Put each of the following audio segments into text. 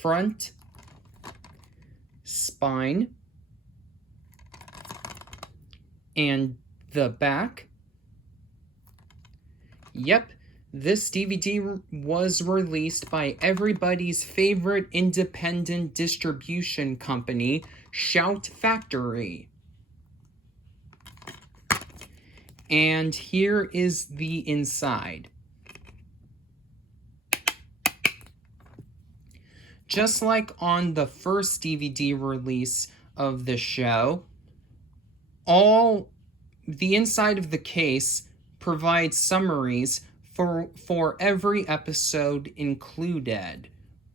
front, spine, and the back. Yep, this DVD was released by everybody's favorite independent distribution company, Shout Factory. And here is the inside. Just like on the first DVD release of the show, the inside of the case provides summaries for every episode included,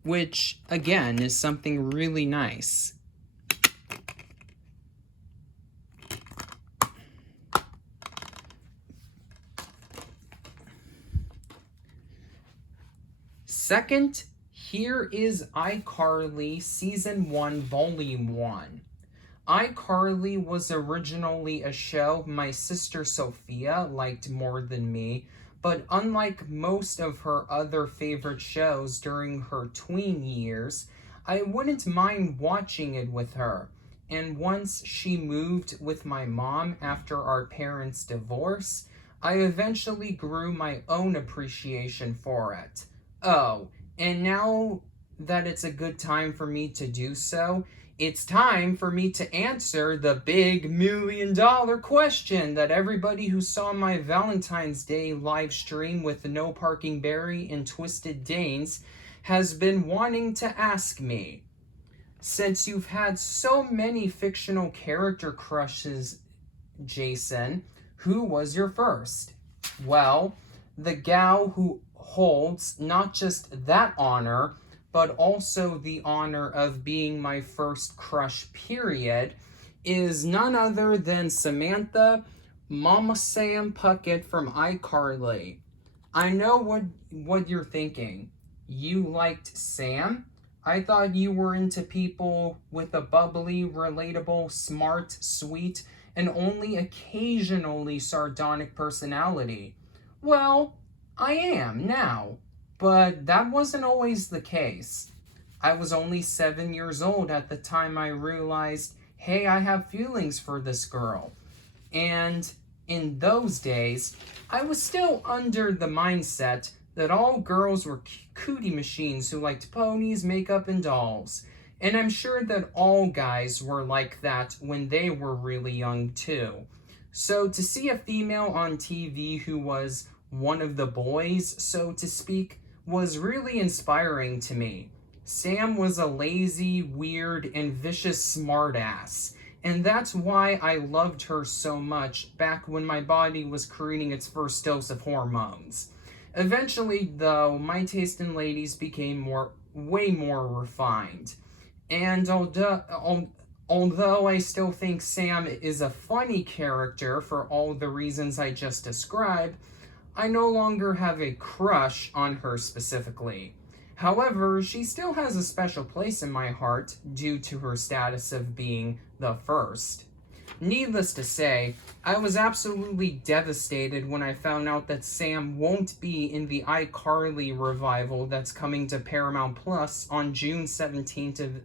which again is something really nice. Second, here is iCarly Season 1, Volume 1. iCarly was originally a show my sister Sophia liked more than me, but unlike most of her other favorite shows during her tween years, I wouldn't mind watching it with her. And once she moved with my mom after our parents' divorce, I eventually grew my own appreciation for it. Oh, and now that it's a good time for me to do so, it's time for me to answer the big $1 million question that everybody who saw my Valentine's Day live stream with No Parking Barry and Twisted Danes has been wanting to ask me. Since you've had so many fictional character crushes, Jason, who was your first? Well, the gal who holds not just that honor, but also the honor of being my first crush period, is none other than Samantha Mama Sam Puckett from iCarly. I know what you're thinking. You liked Sam? I thought you were into people with a bubbly, relatable, smart, sweet, and only occasionally sardonic personality. Well, I am now, but that wasn't always the case. I was only 7 years old at the time I realized, hey, I have feelings for this girl. And in those days, I was still under the mindset that all girls were cootie machines who liked ponies, makeup, and dolls. And I'm sure that all guys were like that when they were really young too. So to see a female on TV who was one of the boys, so to speak, was really inspiring to me. Sam was a lazy, weird, and vicious smartass, and that's why I loved her so much back when my body was creating its first dose of hormones. Eventually, though, my taste in ladies became way more refined. And although I still think Sam is a funny character for all the reasons I just described, I no longer have a crush on her specifically. However, she still has a special place in my heart due to her status of being the first. Needless to say, I was absolutely devastated when I found out that Sam won't be in the iCarly revival that's coming to Paramount Plus on June 17th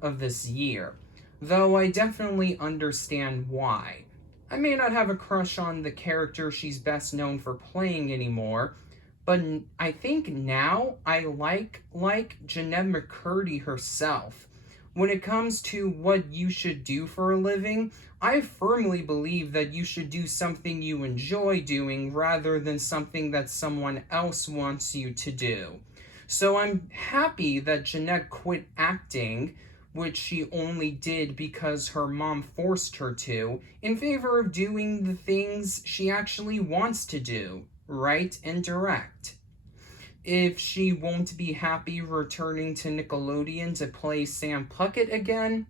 of this year, though I definitely understand why. I may not have a crush on the character she's best known for playing anymore, but I think now I like Jeanette McCurdy herself. When it comes to what you should do for a living, I firmly believe that you should do something you enjoy doing rather than something that someone else wants you to do. So I'm happy that Jeanette quit acting, which she only did because her mom forced her to, in favor of doing the things she actually wants to do, write and direct. If she won't be happy returning to Nickelodeon to play Sam Puckett again,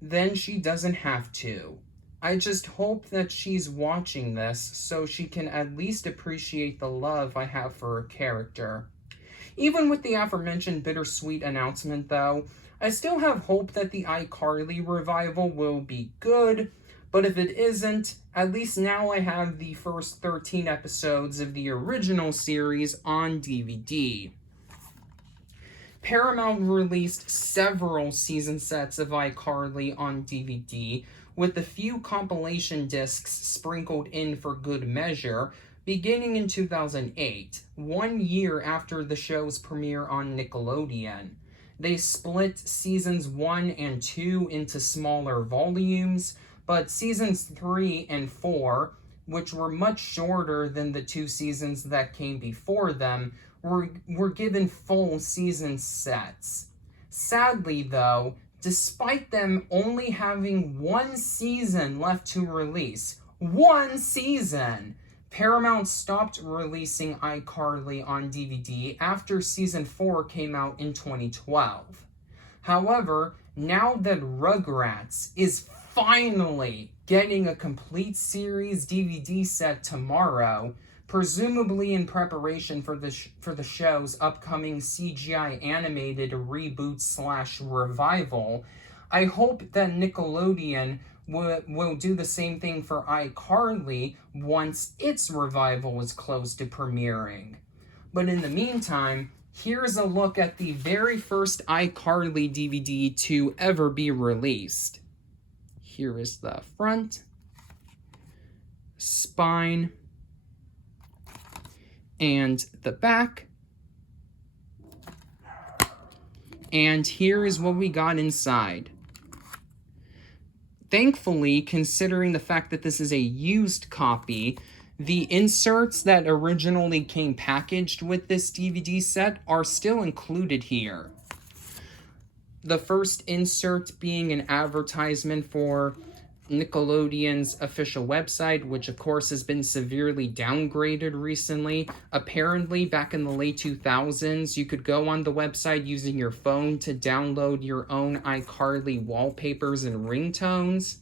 then she doesn't have to. I just hope that she's watching this so she can at least appreciate the love I have for her character. Even with the aforementioned bittersweet announcement, though, I still have hope that the iCarly revival will be good, but if it isn't, at least now I have the first 13 episodes of the original series on DVD. Paramount released several season sets of iCarly on DVD, with a few compilation discs sprinkled in for good measure, beginning in 2008, 1 year after the show's premiere on Nickelodeon. They split seasons 1 and 2 into smaller volumes, but seasons 3 and 4, which were much shorter than the 2 seasons that came before them, were given full season sets. Sadly, though, despite them only having 1 season left to release, 1 season, Paramount stopped releasing iCarly on DVD after season 4 came out in 2012. However, now that Rugrats is finally getting a complete series DVD set tomorrow, presumably in preparation for the show's upcoming CGI animated reboot/revival, I hope that Nickelodeon will do the same thing for iCarly once its revival is close to premiering. But in the meantime, here's a look at the very first iCarly DVD to ever be released. Here is the front, spine, and the back. And here is what we got inside. Thankfully, considering the fact that this is a used copy, the inserts that originally came packaged with this DVD set are still included here. The first insert being an advertisement for Nickelodeon's official website, which of course has been severely downgraded recently. Apparently, back in the late 2000s, you could go on the website using your phone to download your own iCarly wallpapers and ringtones.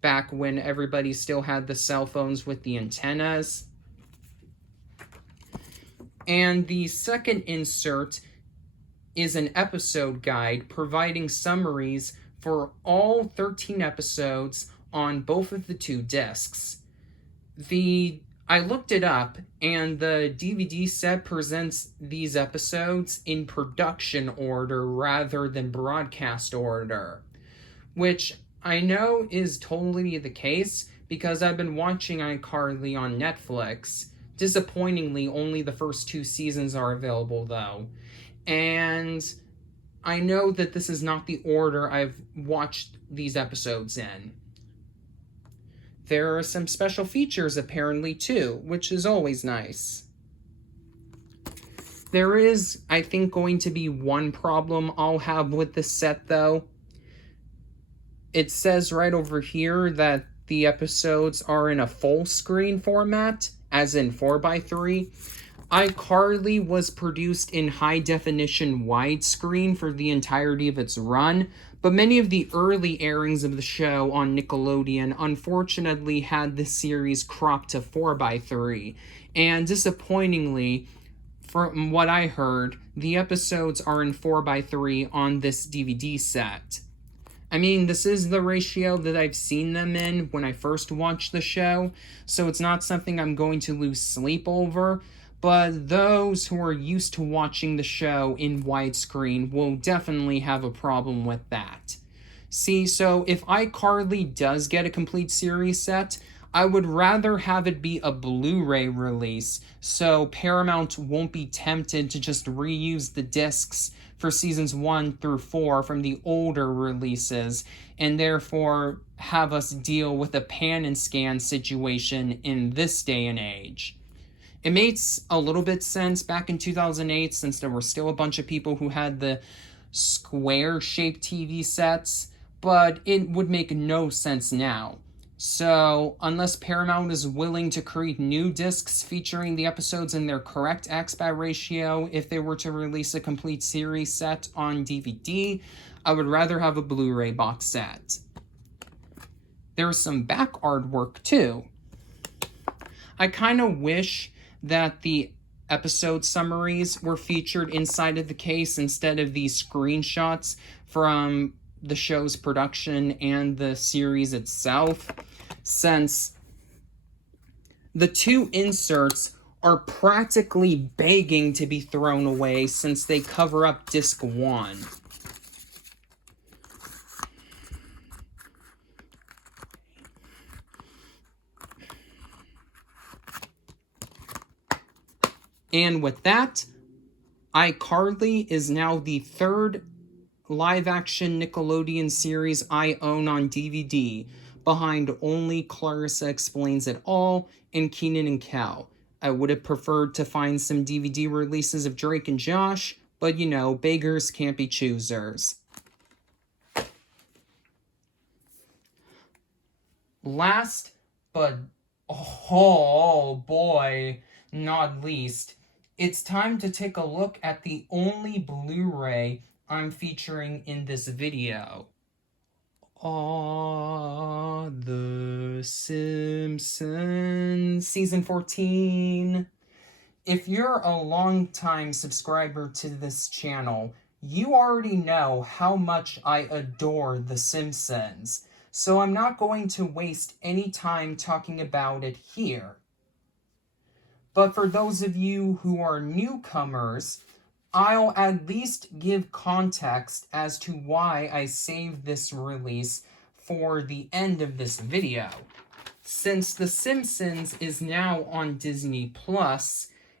Back when everybody still had the cell phones with the antennas. And the second insert is an episode guide providing summaries for all 13 episodes on both of the 2 discs. I looked it up, and the DVD set presents these episodes in production order rather than broadcast order, which I know is totally the case because I've been watching iCarly on Netflix. Disappointingly, only the first 2 seasons are available, though. And I know that this is not the order I've watched these episodes in. There are some special features apparently too, which is always nice. There is, I think, going to be one problem I'll have with this set though. It says right over here that the episodes are in a full screen format, as in 4:3. iCarly was produced in high-definition widescreen for the entirety of its run, but many of the early airings of the show on Nickelodeon unfortunately had the series cropped to 4:3, and disappointingly, from what I heard, the episodes are in 4:3 on this DVD set. I mean, this is the ratio that I've seen them in when I first watched the show, so it's not something I'm going to lose sleep over, but those who are used to watching the show in widescreen will definitely have a problem with that. See, so if iCarly does get a complete series set, I would rather have it be a Blu-ray release, so Paramount won't be tempted to just reuse the discs for seasons 1 through 4 from the older releases, and therefore have us deal with a pan and scan situation in this day and age. It makes a little bit sense back in 2008, since there were still a bunch of people who had the square-shaped TV sets, but it would make no sense now. So, unless Paramount is willing to create new discs featuring the episodes in their correct aspect ratio if they were to release a complete series set on DVD, I would rather have a Blu-ray box set. There's some back artwork too. I kind of wish that the episode summaries were featured inside of the case instead of these screenshots from the show's production and the series itself, since the 2 inserts are practically begging to be thrown away since they cover up disc 1. And with that, iCarly is now the third live-action Nickelodeon series I own on DVD, behind only Clarissa Explains It All and Keenan and Kel. I would have preferred to find some DVD releases of Drake and Josh, but you know, beggars can't be choosers. Last, but oh boy, not least, it's time to take a look at the only Blu-ray I'm featuring in this video. The Simpsons Season 14. If you're a long-time subscriber to this channel, you already know how much I adore The Simpsons, so I'm not going to waste any time talking about it here. But for those of you who are newcomers, I'll at least give context as to why I saved this release for the end of this video. Since The Simpsons is now on Disney+,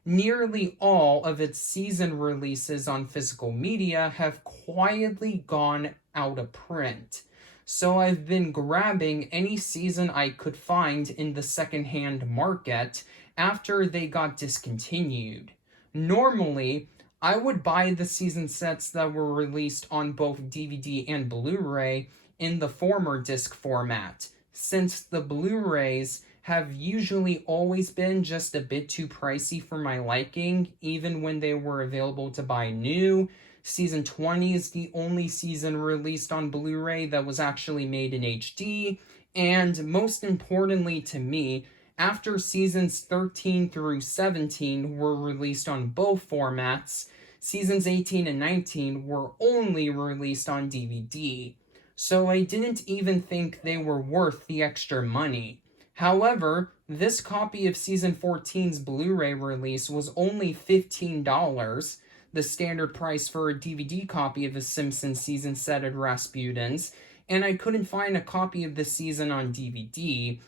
nearly all of its season releases on physical media have quietly gone out of print. So I've been grabbing any season I could find in the secondhand market after they got discontinued. Normally, I would buy the season sets that were released on both DVD and Blu-ray in the former disc format, since the Blu-rays have usually always been just a bit too pricey for my liking, even when they were available to buy new. Season 20 is the only season released on Blu-ray that was actually made in HD, and most importantly to me, after seasons 13 through 17 were released on both formats, seasons 18 and 19 were only released on DVD, so I didn't even think they were worth the extra money. However, this copy of season 14's Blu-ray release was only $15, the standard price for a DVD copy of the Simpsons season set at Rasputin's, and I couldn't find a copy of the season on DVD,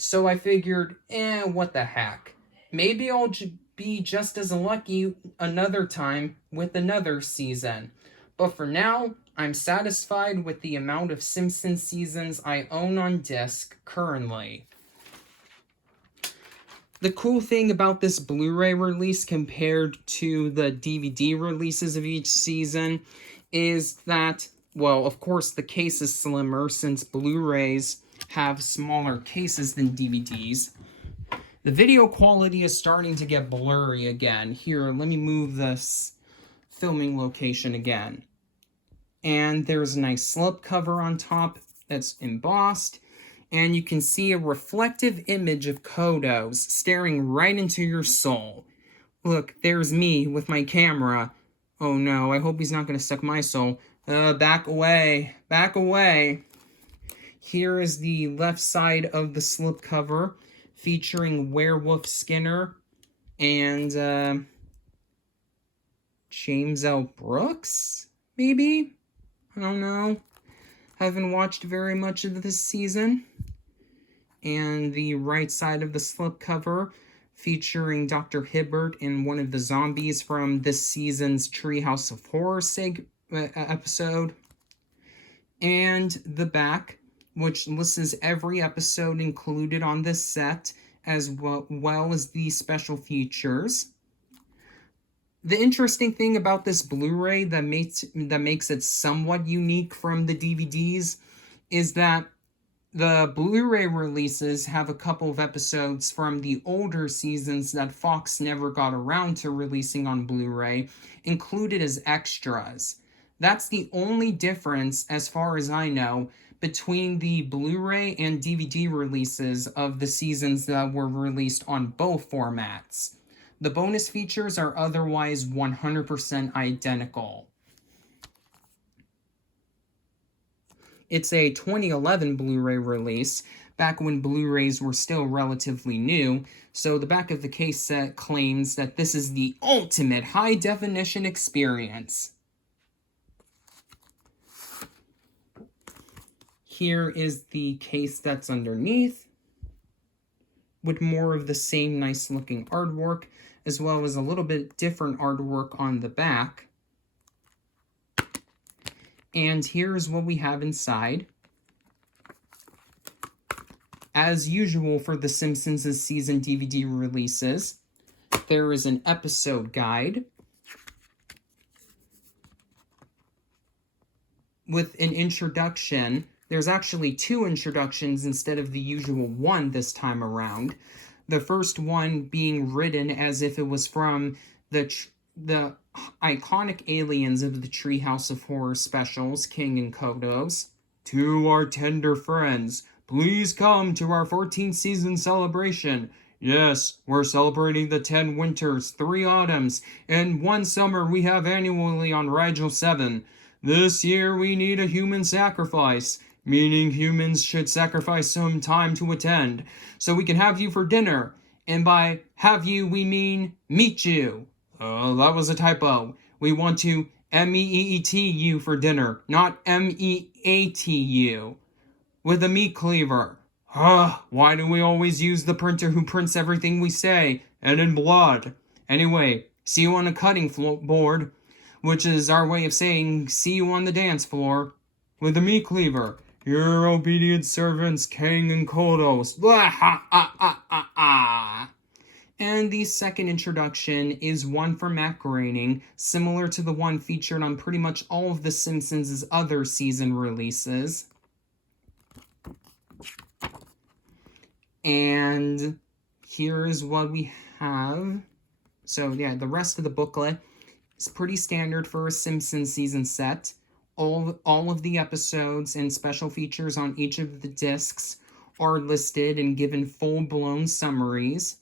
so I figured, what the heck. Maybe I'll be just as lucky another time with another season. But for now, I'm satisfied with the amount of Simpsons seasons I own on disc currently. The cool thing about this Blu-ray release compared to the DVD releases of each season is that, well, of course the case is slimmer since Blu-rays have smaller cases than DVDs. The video quality is starting to get blurry again. Here, let me move this filming location again. And there's a nice slipcover on top that's embossed. And you can see a reflective image of Kodos staring right into your soul. Look, there's me with my camera. Oh no, I hope he's not going to suck my soul. Back away. Back away. Here is the left side of the slipcover, featuring Werewolf Skinner and James L. Brooks, maybe? I don't know. Haven't watched very much of this season. And the right side of the slipcover, featuring Dr. Hibbert and one of the zombies from this season's Treehouse of Horror episode. And the back, which lists every episode included on this set, as well as the special features. The interesting thing about this Blu-ray that makes it somewhat unique from the DVDs is that the Blu-ray releases have a couple of episodes from the older seasons that Fox never got around to releasing on Blu-ray, included as extras. That's the only difference, as far as I know, between the Blu-ray and DVD releases of the seasons that were released on both formats. The bonus features are otherwise 100% identical. It's a 2011 Blu-ray release, back when Blu-rays were still relatively new, so the back of the case set claims that this is the ultimate high-definition experience. Here is the case that's underneath, with more of the same nice-looking artwork, as well as a little bit different artwork on the back. And here's what we have inside. As usual for the Simpsons Season DVD releases, there is an episode guide with an introduction. There's actually 2 introductions instead of the usual one this time around. The first one being written as if it was from the iconic aliens of the Treehouse of Horror specials, King and Kodos. To our tender friends, please come to our 14th season celebration. Yes, we're celebrating the 10 winters, 3 autumns, and 1 summer we have annually on Rigel 7. This year we need a human sacrifice, meaning humans should sacrifice some time to attend, so we can have you for dinner. And by have you, we mean meet you. That was a typo. We want to meet you for dinner, not meatu. With a meat cleaver. Why do we always use the printer who prints everything we say, and in blood? Anyway, see you on a cutting board, which is our way of saying see you on the dance floor. With a meat cleaver. Your obedient servants, King and Kodos. And the second introduction is one for Matt Groening, similar to the one featured on pretty much all of The Simpsons' other season releases. And here is what we have. So yeah, the rest of the booklet is pretty standard for a Simpsons season set. All of the episodes and special features on each of the discs are listed and given full-blown summaries.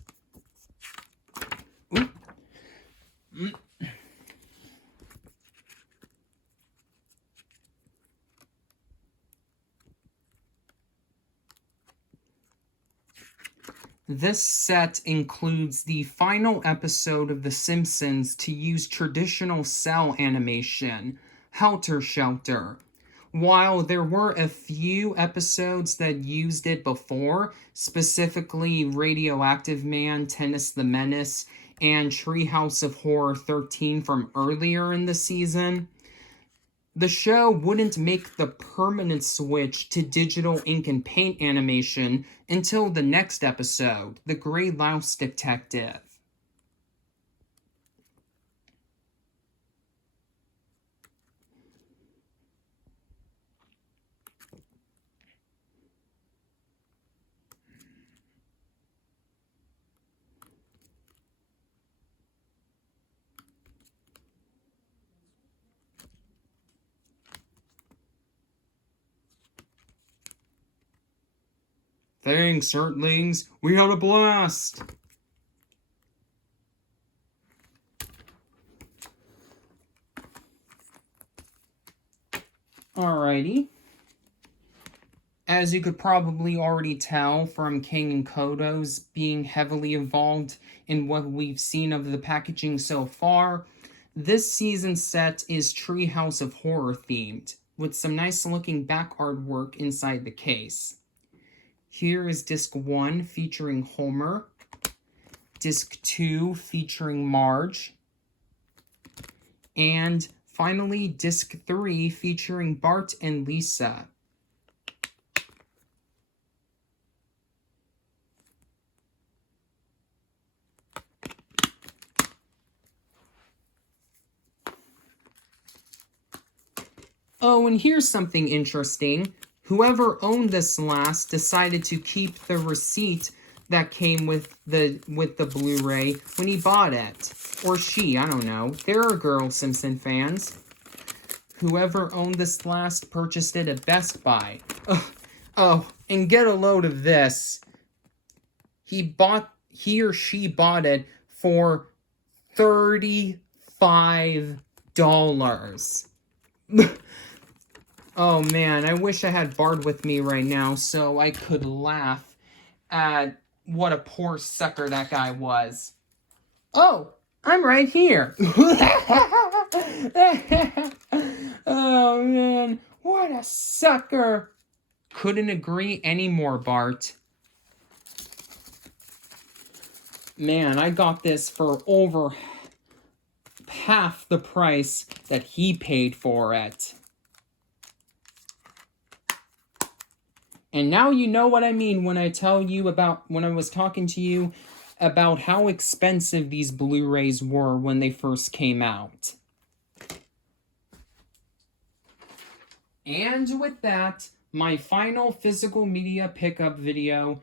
This set includes the final episode of The Simpsons to use traditional cell animation, Helter Skelter. While there were a few episodes that used it before, specifically Radioactive Man, Tennis the Menace, and Treehouse of Horror 13 from earlier in the season, the show wouldn't make the permanent switch to digital ink and paint animation until the next episode, The Grey Louse Detective. Thanks, Earthlings. We had a blast! Alrighty. As you could probably already tell from King and Kodos being heavily involved in what we've seen of the packaging so far, this season set is Treehouse of Horror themed, with some nice looking back artwork inside the case. Here is Disc 1 featuring Homer, Disc 2 featuring Marge, and finally Disc 3 featuring Bart and Lisa. Oh, and here's something interesting. Whoever owned this last decided to keep the receipt that came with the Blu-ray when he bought it. Or she, I don't know. There are girl Simpson fans. Whoever owned this last purchased it at Best Buy. Oh, and get a load of this. He or she bought it for $35. Oh man, I wish I had Bart with me right now so I could laugh at what a poor sucker that guy was. Oh, I'm right here. Oh man, what a sucker. Couldn't agree anymore, Bart. Man, I got this for over half the price that he paid for it. And now you know what I mean when I tell you about, when I was talking to you about how expensive these Blu-rays were when they first came out. And with that, my final physical media pickup video